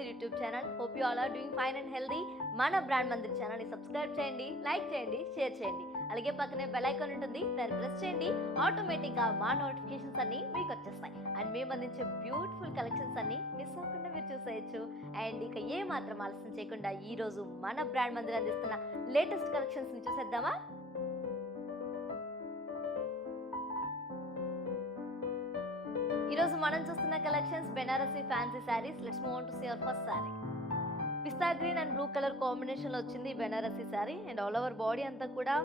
Mandir YouTube channel. Hope you all are doing fine and healthy. మన brand Mandir ఛానల్ని subscribe చేయండి, లైక్ చేయండి, షేర్ చేయండి. అలాగే పక్కనే బెల్ ఐకాన్ ఉంటుంది, దాన్ని ప్రెస్ చేయండి. ఆటోమేటిక్గా మా నోటిఫికేషన్స్ అన్నీ మీకు వచ్చేస్తాయి. అండ్ మేము అందించే బ్యూటిఫుల్ కలెక్షన్స్ అన్నీ మిస్ అవ్వకుండా మీరు చూసేయచ్చు. అండ్ ఇక ఏ మాత్రం ఆలస్యం చేయకుండా ఈరోజు మన బ్రాండ్ మందిర్ అందిస్తున్న లేటెస్ట్ కలెక్షన్స్ని చూసేద్దామా? ఈరోజు మనం చూస్తున్న collections Banarasi fancy saris. Let's move on to see our first sari. పిస్తా green and blue colour combination లో వచ్చింది Banarasi sari. And all over body అంతా కూడా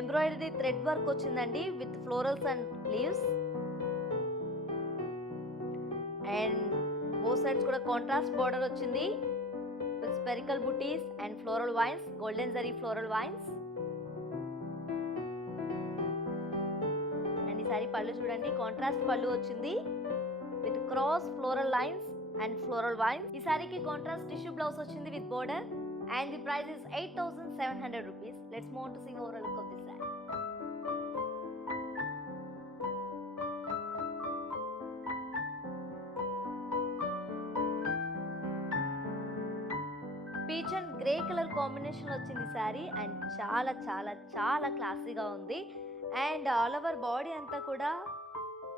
ఎంబ్రాయిడరీ థ్రెడ్ వర్క్ వచ్చిందండి with florals and leaves. And both sides కూడా కాంట్రాస్ట్ బార్డర్ వచ్చింది with spherical butis and floral vines, golden zari floral vines. Sari pallu చూడండి, contrast pallu వచ్చింది with cross floral lines and floral wines. ఈ సారీకి contrast tissue blouse వచ్చింది with border and the price is 8,700 rupees. Let's move to see overall look of this sari. Peach and grey colour combination వచ్చింది sari. And చాలా చాలా చాలా క్లాసీగా ఉంది. And all over body అంతా కూడా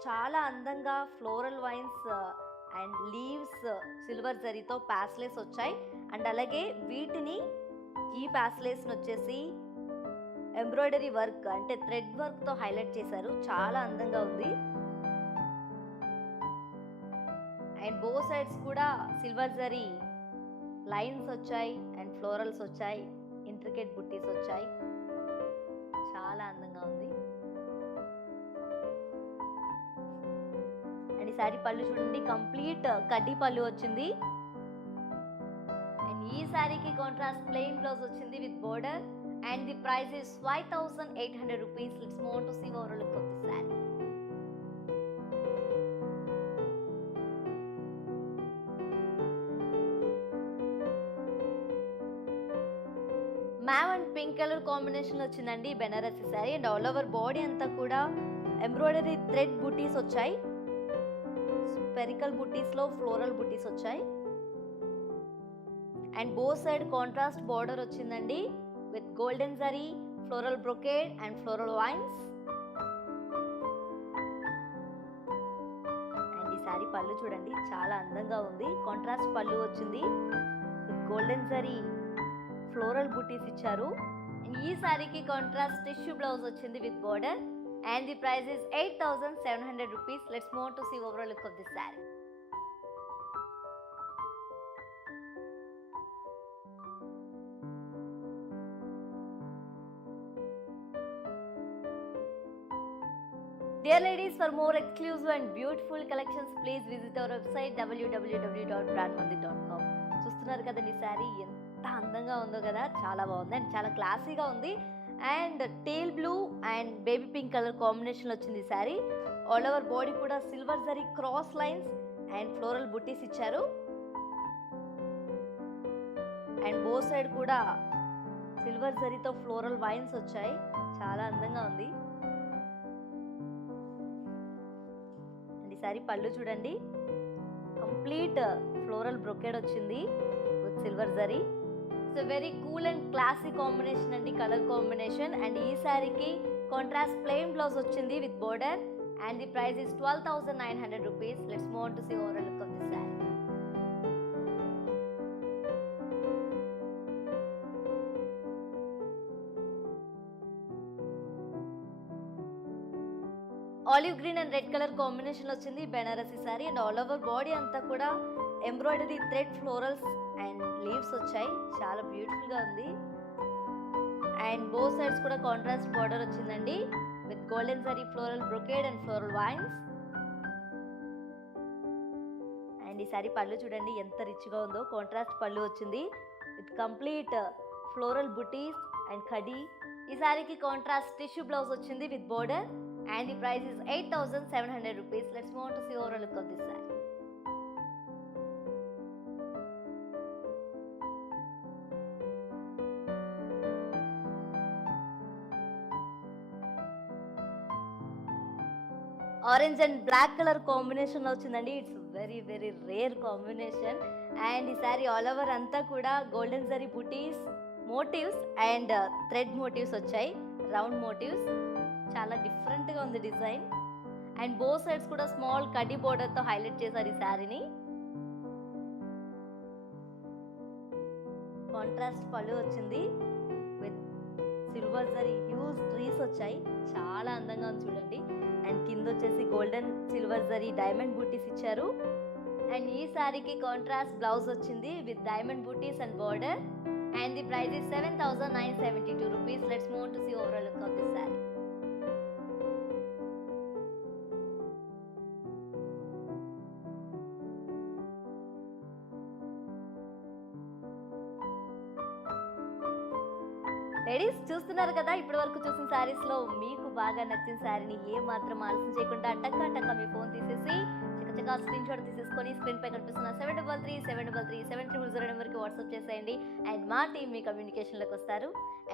చాలా అందంగా floral vines and leaves silver జరీతో ప్యాస్లేస్ వచ్చాయి. అండ్ అలాగే వీటిని ఈ ప్యాస్లేస్ని వచ్చేసి ఎంబ్రాయిడరీ వర్క్ అంటే థ్రెడ్ వర్క్తో హైలైట్ చేశారు. చాలా అందంగా ఉంది. అండ్ బోత్ సైడ్స్ కూడా సిల్వర్ జరీ లైన్స్ వచ్చాయి అండ్ ఫ్లోరల్స్ వచ్చాయి, ఇంట్రికేట్ బుట్టీస్ వచ్చాయి. చాలా అందంగా ఉంది. అండ్ ఈ సారీ పళ్ళు చూడండి, కంప్లీట్ కడ్డీ పళ్ళు వచ్చింది. అండ్ ఈ సారీకి కాంట్రాస్ట్ ప్లెయిన్ బ్లౌజ్ వచ్చింది with border and the price is 5,800 rupees. Let's move on to see overall look of this sari. Mauve and pink colour combination లో వచ్చిందండి Banarasi sari. And all over body అంతా కూడా ఎంబ్రాయిడరీ థ్రెడ్ బుటీస్ వచ్చాయి, స్పెరికల్ బుటీస్ లో floral butis వచ్చాయి. And both side contrast border వచ్చిందండి with golden zari, floral brocade and floral vines. And ఈ శారీ పళ్ళు చూడండి, చాలా అందంగా ఉంది. కాంట్రాస్ట్ పళ్ళు వచ్చింది విత్ గోల్డెన్ జరీ ఫ్లోరల్ బుటీస్ ఇచ్చారు. ఈ సారీకి కాంట్రాస్ట్ టిష్యూ బ్లౌజ్ వచ్చింది with border and the price is 8,700 rupees. Let's move to see overall look of this sari. Dear ladies, for more exclusive and beautiful collections, please visit our website www.brandmandir.com. చూస్తున్నారు కదండి శారీ ఎంత అందంగా ఉందో కదా, చాలా బాగుంది అండ్ చాలా క్లాసీగా ఉంది. అండ్ టేల్ blue and baby pink colour combination వచ్చింది ఈ శారీ. ఆల్ ఓవర్ బాడీ కూడా సిల్వర్ zari cross lines and floral butis ఇచ్చారు. అండ్ బోత్ సైడ్ కూడా సిల్వర్ జరీతో ఫ్లోరల్ వైన్స్ వచ్చాయి. చాలా అందంగా ఉంది. అండ్ ఈ శారీ పళ్ళు చూడండి, కంప్లీట్ ఫ్లోరల్ బ్రొకేడ్ వచ్చింది with silver zari. It's very cool and classy combination అండి, కలర్ కాంబినేషన్. అండ్ ఈ శారీకి కాంట్రాస్ట్ ప్లెయిన్ బ్లౌజ్ వచ్చింది with border and the price is 12,900 rupees. Let's move on to see overall look of this sari. Olive green and red colour combination వచ్చింది Banarasi sari. And all over body అంతా కూడా embroidery thread florals and leaves వచ్చాయి. చాలా beautiful గా ఉంది. And both sides కూడా contrast border వచ్చిందండి with golden zari floral brocade and floral vines. And ఈ సారీ పళ్ళు చూడండి ఎంత రిచ్ గా ఉందో. కాంట్రాస్ట్ పళ్ళు వచ్చింది విత్ కంప్లీట్ ఫ్లోరల్ బుటీస్ అండ్ కడీ. ఈ సారీకి కాంట్రాస్ట్ టిష్యూ బ్లౌజ్ వచ్చింది with border and the price is 8,700 rupees. Let's move on to see overall look of this side. Orange and black colour combination వచ్చిందండి. It's very very rare combination and ఈ sari all over అంతా కూడా golden zari butis motifs and thread motifs వచ్చాయి, round motifs. చాలా డిఫరెంట్గా ఉంది design. And both sides కూడా small కడ్డీ బోర్డర్తో హైలైట్ చేశారు ఈ శారీని. కాంట్రాస్ట్ పళ్ళు వచ్చింది with silver zari huge trees వచ్చాయి, చాలా అందంగా ఉంది చూడండి. అండ్ కింద వచ్చేసి golden silver zari diamond butis ఇచ్చారు. అండ్ ఈ శారీకి కాంట్రాస్ట్ బ్లౌజ్ వచ్చింది with diamond butis and border. And the price is 7,972 rupees. Let's move on to see overall look of this saree. Ladies చూస్తున్నారు కదా, ఇప్పటి వరకు చూసిన శారీస్లో మీకు బాగా నచ్చిన శారీని ఏ మాత్రం ఆలస్యం చేయకుండా టక్క మీ ఫోన్ తీసేసి చక్కగా స్క్రీన్ షాట్ తీసేసుకొని స్క్రీన్ పై కనిపిస్తున్న 733-733-7300 నెంబర్కి వాట్సాప్ చేసేయండి. అండ్ మా టీం మీ కమ్యూనికేషన్లోకి వస్తారు.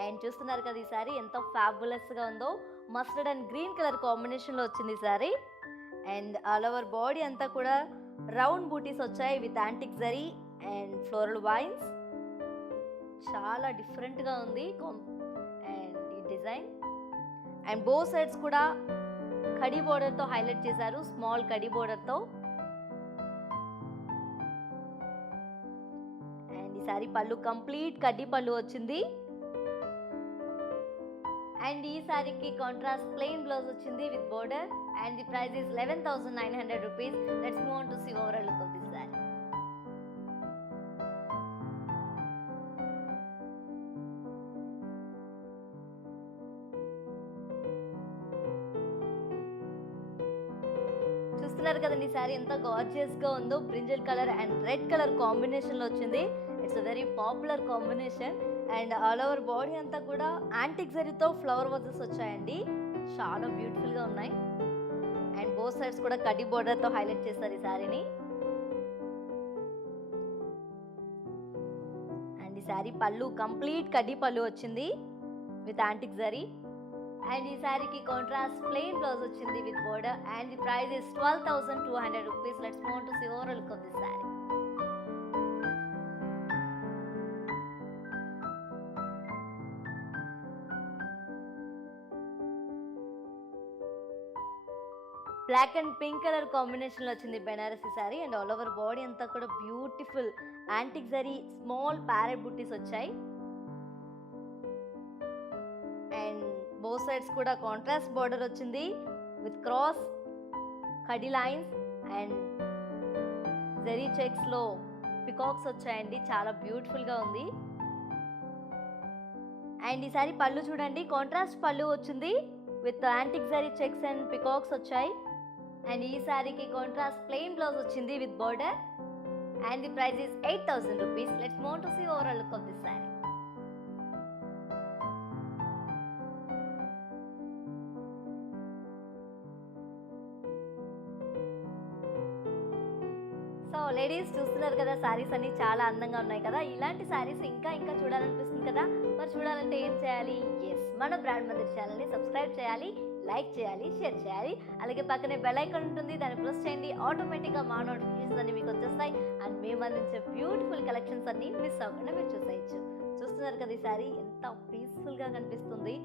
అండ్ చూస్తున్నారు కదా, ఈ శారీ ఎంతో ఫ్యాబులస్గా ఉందో. మస్టర్డ్ అండ్ గ్రీన్ కలర్ కాంబినేషన్లో వచ్చింది ఈ sari. And all over body అంతా కూడా రౌండ్ బూటీస్ వచ్చాయి with antique zari and floral wines. చాలా డిఫరెంట్గా ఉంది అండ్ ఈ డిజైన్. అండ్ బోత్ సైడ్స్ కూడా కడీ బోర్డర్తో హైలైట్ చేశారు, స్మాల్ కడీ బోర్డర్తో. అండ్ ఈ సారీ పళ్ళు కంప్లీట్ కడ్డీ పళ్ళు వచ్చింది. అండ్ ఈ సారీకి కాంట్రాస్ట్ ప్లెయిన్ బ్లౌజ్ వచ్చింది with border. And the price is 11,900 rupees. Let's move on to see overall look of this sari. చూస్తున్నారు కదండి, ఈ శారీ ఎంత గార్జియస్గా ఉందో. Brinjal colour and red colour కాంబినేషన్లో వచ్చింది. It's a very popular combination. And all over body అంతా కూడా యాంటిక్ జరీతో ఫ్లవర్ వాజెస్ వచ్చాయండి, చాలా బ్యూటిఫుల్గా ఉన్నాయి. అండ్ బోత్ సైడ్స్ కూడా కడ్డీ బోర్డర్తో హైలైట్ చేస్తారు ఈ శారీని. అండ్ ఈ శారీ పళ్ళు కంప్లీట్ కడ్డీ పళ్ళు వచ్చింది విత్ యాంటిక్ జరీ. అండ్ ఈ శారీకి కాంట్రాస్ట్ ప్లెయిన్ బ్లౌజ్ వచ్చింది with border. And the price is 12,200 rupees. Let's move on to see overall look of this sari. Black and pink colour కాంబినేషన్లో వచ్చింది Banarasi sari. And all over body అంతా కూడా beautiful antique zari small parrot butis వచ్చాయి. And both sides కూడా contrast border వచ్చింది with cross కడి lines and zari చెక్స్లో peacocks వచ్చాయండి, చాలా బ్యూటిఫుల్గా ఉంది. అండ్ ఈ సారీ పళ్ళు చూడండి, కాంట్రాస్ట్ పళ్ళు వచ్చింది with antique zari checks and peacocks వచ్చాయి. అండ్ ఈ సారీకి కాంట్రాస్ట్ ప్లెయిన్ బ్లౌజ్ వచ్చింది with border. And the price is 8,000 rupees. Let's move to see overall look of this sari. So ladies చూస్తున్నారు కదా, శారీస్ అన్ని చాలా అందంగా ఉన్నాయి కదా. ఇలాంటి శారీస్ ఇంకా చూడాలనిపిస్తుంది కదా. మరి చూడాలంటే ఏం చేయాలి? ఎస్, మన బ్రాండ్ మందిర్ ఛానల్ని సబ్స్క్రైబ్ చేయాలి, లైక్ చేయాలి, షేర్ చేయాలి. అలాగే పక్కనే బెల్ ఐకాన్ ఉంటుంది, దాన్ని ప్రెస్ చేయండి. ఆటోమేటిక్గా మా నోటిఫికేషన్స్ అన్ని మీకు వచ్చేస్తాయి. అండ్ మేము అందించే బ్యూటిఫుల్ కలెక్షన్స్ అన్ని మిస్ అవ్వకుండా మీరు చూసేయచ్చు. చూస్తున్నారు కదా, ఈ శారీ ఎంత పీస్ఫుల్గా కనిపిస్తుంది,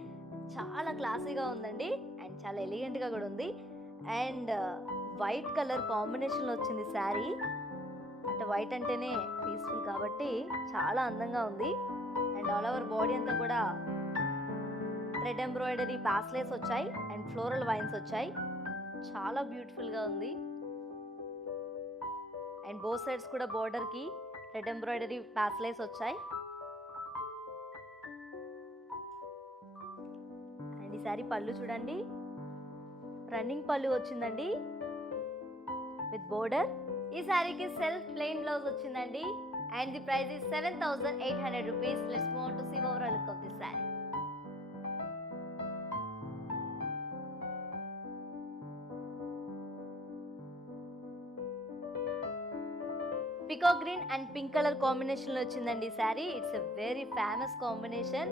చాలా క్లాసీగా ఉందండి. అండ్ చాలా ఎలిగెంట్గా కూడా ఉంది. అండ్ వైట్ కలర్ కాంబినేషన్లో వచ్చింది శారీ. అంటే వైట్ అంటేనే పీస్ఫుల్ కాబట్టి చాలా అందంగా ఉంది. అండ్ ఆల్ ఓవర్ బాడీ అంతా కూడా థ్రెడ్ ఎంబ్రాయిడరీ పాస్లేస్ వచ్చాయి అండ్ ఫ్లోరల్ వైన్స్ వచ్చాయి, చాలా బ్యూటిఫుల్గా ఉంది. అండ్ బోత్ సైడ్స్ కూడా బోర్డర్కి థ్రెడ్ ఎంబ్రాయిడరీ పాస్లేస్ వచ్చాయి. అండ్ ఈ సారీ పళ్ళు చూడండి, రన్నింగ్ పళ్ళు వచ్చిందండి విత్ బోర్డర్. ఈ సారీకి సెల్ఫ్ ప్లెయిన్ బ్లౌజ్ వచ్చిందండి. And the price is 7,800 rupees. Let's move on to see overall look of this sari. Peacock green and pink colour కాంబినేషన్లో వచ్చిందండి ఈ sari. It's a very famous combination.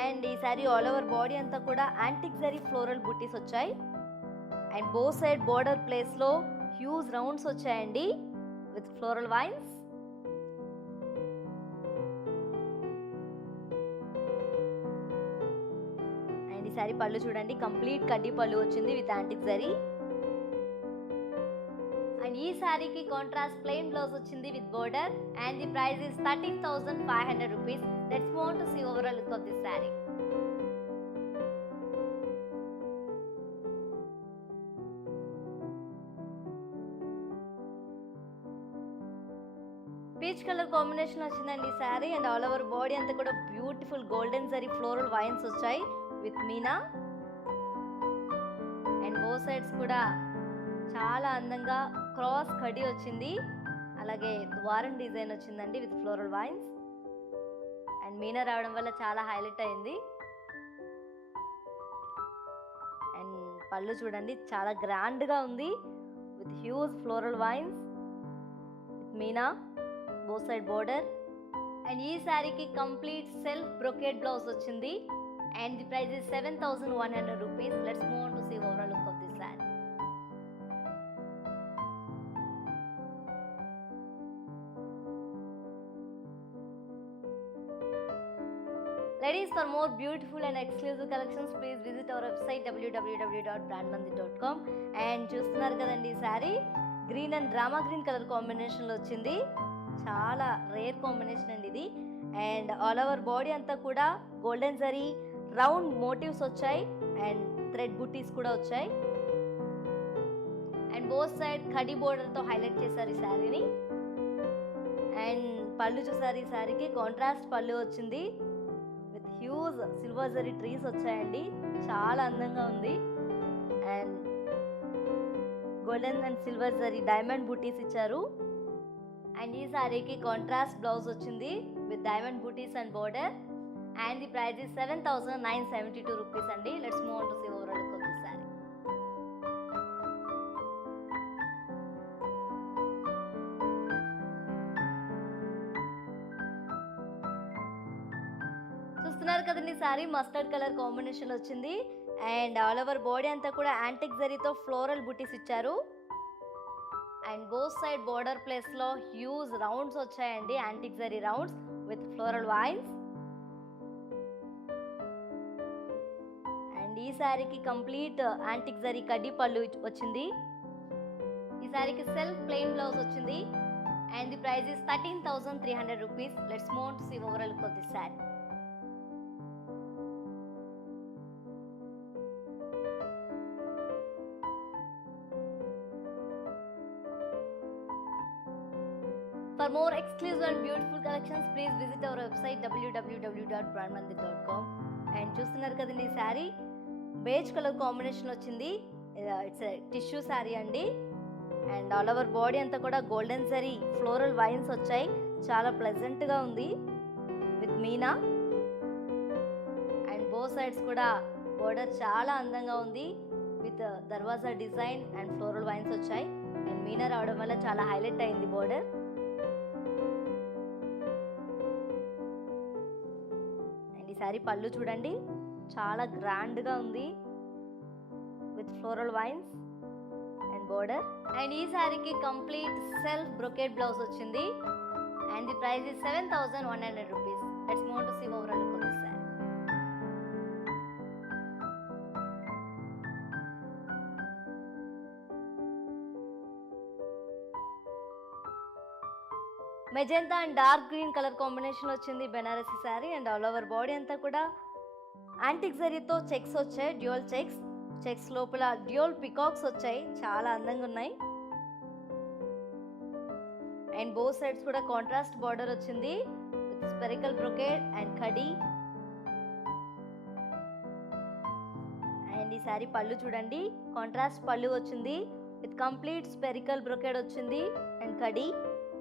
And ఈ sari all over body అంతా కూడా యాంటిక్ జరీ ఫ్లోరల్ బుట్టీస్ వచ్చాయి. And both side border ప్లేస్లో huge rounds వచ్చాయండి with floral vines. Sari pallu చూడండి, కంప్లీట్ కడ్డీ పళ్ళు వచ్చింది విత్ యాంటిక్ జరీ. అండ్ ఈ సారీకి కాంట్రాస్ట్ ప్లెయిన్ బ్లౌజ్ వచ్చింది with border and the price is 13,500 rupees. Let's move on to see overall look of this sari. Peach colour combination వచ్చిందండి ఈ sari and all over body అంతా కూడా beautiful golden zari floral vines వచ్చాయి with meena. And both sides కూడా చాలా అందంగా క్రాస్ కడి వచ్చింది, అలాగే ద్వారం డిజైన్ వచ్చిందండి with floral vines. And Meena రావడం వల్ల చాలా హైలైట్ అయింది. అండ్ పళ్ళు చూడండి చాలా గ్రాండ్గా ఉంది with huge floral vines with meena, both side border. And ఈ శారీకి కంప్లీట్ సెల్ఫ్ బ్రొకేట్ బ్లౌజ్ వచ్చింది and the price is 7,100 rupees. Let's move on to see overall look of this sari. Ladies, for more beautiful and exclusive collections, please visit our website www.brandmandi.com. And చూస్తున్నారు కదండి ఈ sari green and drama green colour కాంబినేషన్లో వచ్చింది. చాలా rare combination అండి ఇది. And all over body అంతా కూడా గోల్డెన్ జరీ రౌండ్ మోటివ్స్ వచ్చాయి అండ్ థ్రెడ్ బుటీస్ కూడా వచ్చాయి. అండ్ బోత్ సైడ్ కడి బోర్డర్తో హైలైట్ చేశారు ఈ శారీని. అండ్ పళ్ళు చూసారు, ఈ శారీకి కాంట్రాస్ట్ పళ్ళు వచ్చింది with huge silver zari trees వచ్చాయండి, చాలా అందంగా ఉంది. And golden and silver zari diamond butis ఇచ్చారు. అండ్ ఈ శారీకి కాంట్రాస్ట్ బ్లౌజ్ వచ్చింది with diamond butis and border and the price is 7,972 rupees అండి. Let's move on to see overall look of this sari. చూస్తున్నారు కదండి శారీ మస్టర్డ్ కలర్ కాంబినేషన్ వచ్చింది అండ్ ఆల్ ఓవర్ బాడీ అంతా కూడా యాంటిక్ జరీతో ఫ్లోరల్ బుటీస్ ఇచ్చారు. అండ్ బోత్ సైడ్ బోర్డర్ ప్లేస్లో huge rounds వచ్చాయండి, యాంటిక్ zari rounds with floral vines. And ఈ శారీకి కంప్లీట్ యాంటిక్ జరీ కడ్డీ పళ్ళు వచ్చింది. ఈ శారీకి సెల్ఫ్ ప్లెయిన్ బ్లౌజ్ వచ్చింది and the price is 13,300 rupees. Let's move on to see overall look of this sari. For more exclusive and beautiful collections, please visit our website www.brandmandi.com. And చూస్తున్నారు కదండి ఈ sari beige colour combination వచ్చింది, it's tissue sari అండి. And all over body అంతా కూడా golden zari floral vines వచ్చాయి, చాలా ప్లెజెంట్గా ఉంది విత్ మీనా. అండ్ బోత్ సైడ్స్ కూడా బోర్డర్ చాలా అందంగా ఉంది విత్ దర్వాజా డిజైన్ అండ్ ఫ్లోరల్ వైన్స్ వచ్చాయి. అండ్ మీనా రావడం వల్ల చాలా హైలైట్ అయింది బోర్డర్. ఈ శారీ పళ్ళు చూడండి చాలా గ్రాండ్గా ఉంది with floral vines and border. And ఈ శారీకి కంప్లీట్ సెల్ఫ్ బ్రొకేట్ బ్లౌజ్ వచ్చింది and the price is 7,100 rupees. Let's move on to see overall look of this sari. Magenta and dark green colour combination వచ్చింది Banarasi sari and all over body అంతా కూడా antique జరీతో checks వచ్చాయి, dual checks లోపల dual peacocks వచ్చాయి, చాలా అందంగా ఉన్నాయి. అండ్ బోత్ సైడ్స్ కూడా కాంట్రాస్ట్ బార్డర్ వచ్చింది విత్ స్పెరికల్ బ్రొకేట్ అండ్ కడి. అండ్ ఈ శారీ పళ్ళు చూడండి కాంట్రాస్ట్ పళ్ళు వచ్చింది విత్ కంప్లీట్ స్పెరికల్ బ్రొకేట్ వచ్చింది అండ్ కడి.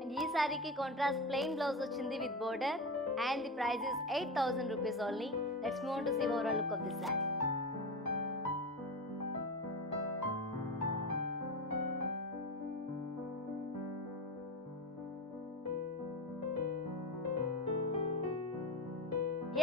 అండ్ ఈ శారీకి కాంట్రాస్ట్ ప్లెయిన్ బ్లౌజ్ వచ్చింది with border and the price is 8,000 rupees only. Let's move on to see overall look of this sari.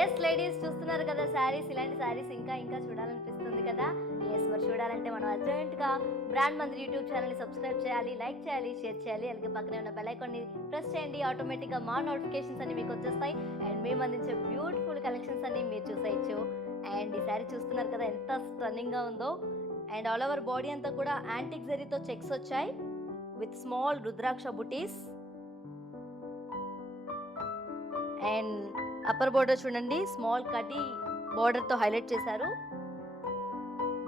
Yes ladies చూస్తున్నారు కదా శారీస్, ఇలాంటి శారీస్ ఇంకా ఇంకా చూడాలనిపిస్తుంది కదా. ఎస్ మరి చూడాలంటే మనం అర్జెంట్గా బ్రాండ్ మంది యూట్యూబ్ ఛానల్ని సబ్స్క్రైబ్ చేయాలి, లైక్ చేయాలి, షేర్ చేయాలి, అలాగే పక్కనే ఉన్న బెల్ ఐకాన్ని ప్రెస్ చేయండి. ఆటోమేటిక్గా మా నోటిఫికేషన్స్ అన్ని మీకు వచ్చేస్తాయి అండ్ మేము అందించే బ్యూటిఫుల్ కలెక్షన్స్ అన్ని మీరు చూసేయచ్చు. అండ్ ఈ శారీ చూస్తున్నారు కదా ఎంత స్టన్నింగ్గా ఉందో. అండ్ ఆల్ ఓవర్ బాడీ అంతా కూడా యాంటిక్ జరీతో చెక్స్ వచ్చాయి with small rudraksha buttis. And upper border చూడండి స్మాల్ కటీ బోర్డర్తో హైలైట్ చేశారు.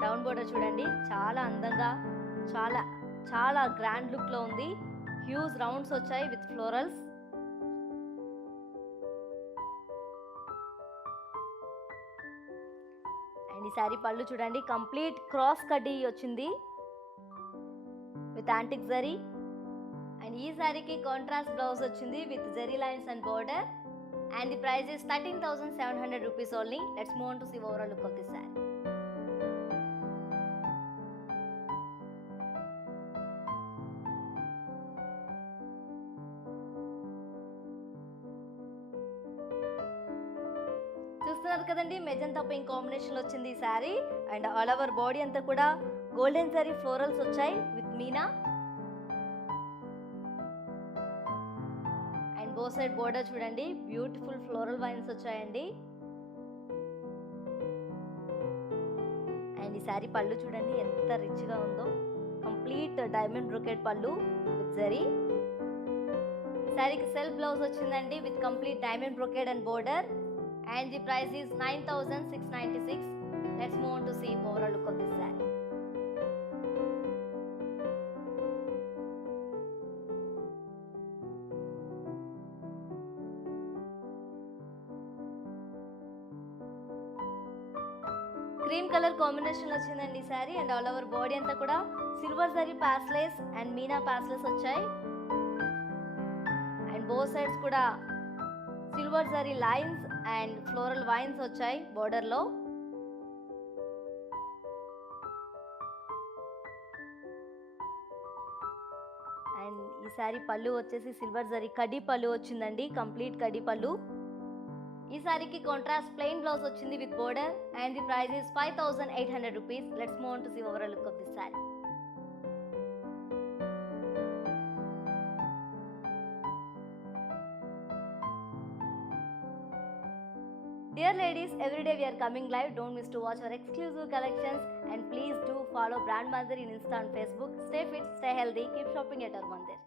డౌన్ బోర్డర్ చూడండి చాలా అందంగా చాలా చాలా గ్రాండ్ లుక్లో ఉంది. హ్యూజ్ రౌండ్స్ వచ్చాయి విత్ ఫ్లోరల్స్. అండ్ ఈ శారీ పళ్ళు చూడండి కంప్లీట్ క్రాస్ కడ్డీ వచ్చింది విత్ యాంటిక్ జరీ. అండ్ ఈ శారీకి కాంట్రాస్ట్ బ్లౌజ్ వచ్చింది విత్ zari lines and border. And the price is 13,700 rupees only. Let's move on to see overall look of this saree. చూస్తున్నారు కదండి మెజంతా పింక్ కాంబినేషన్ లో వచ్చింది ఈ sari. And all over body అంతా కూడా గోల్డెన్ జరీ ఫ్లోరల్స్ వచ్చాయి with meena. Both side border చూడండి beautiful floral vines వచ్చాయండి. అండ్ ఈ శారీ పళ్ళు చూడండి ఎంత రిచ్గా ఉందో. Complete diamond brocade pallu with zari. శారీకి సెల్ఫ్ బ్లౌజ్ వచ్చిందండి with complete diamond brocade and border. And the price is 9,696. Let's move on to see overall look of this sari. Cream colour combination వచ్చిందండి ఈ sari. And all over body అంతా కూడా సిల్వర్ జరీ ప్యాస్లెస్ అండ్ మీనా ప్యాస్లెస్ వచ్చాయి. And both sides కూడా సిల్వర్ zari lines and floral vines వచ్చాయి బోర్డర్లో. అండ్ ఈ శారీ పళ్ళు వచ్చేసి సిల్వర్ జరీ కడ్డీ పళ్ళు వచ్చిందండి కంప్లీట్ కడ్డీ పళ్ళు. ఈ సారీకి కాంట్రాస్ట్ ప్లెయిన్ బ్లౌజ్ వచ్చింది with border. And the price is 5,800 rupees. Let's move on to see overall look of this sari. Dear ladies, every day we are coming live. Don't miss to watch our exclusive collections and please do follow Brand Mandir in Insta and Facebook. Stay fit, stay healthy, keep shopping at our Mandir.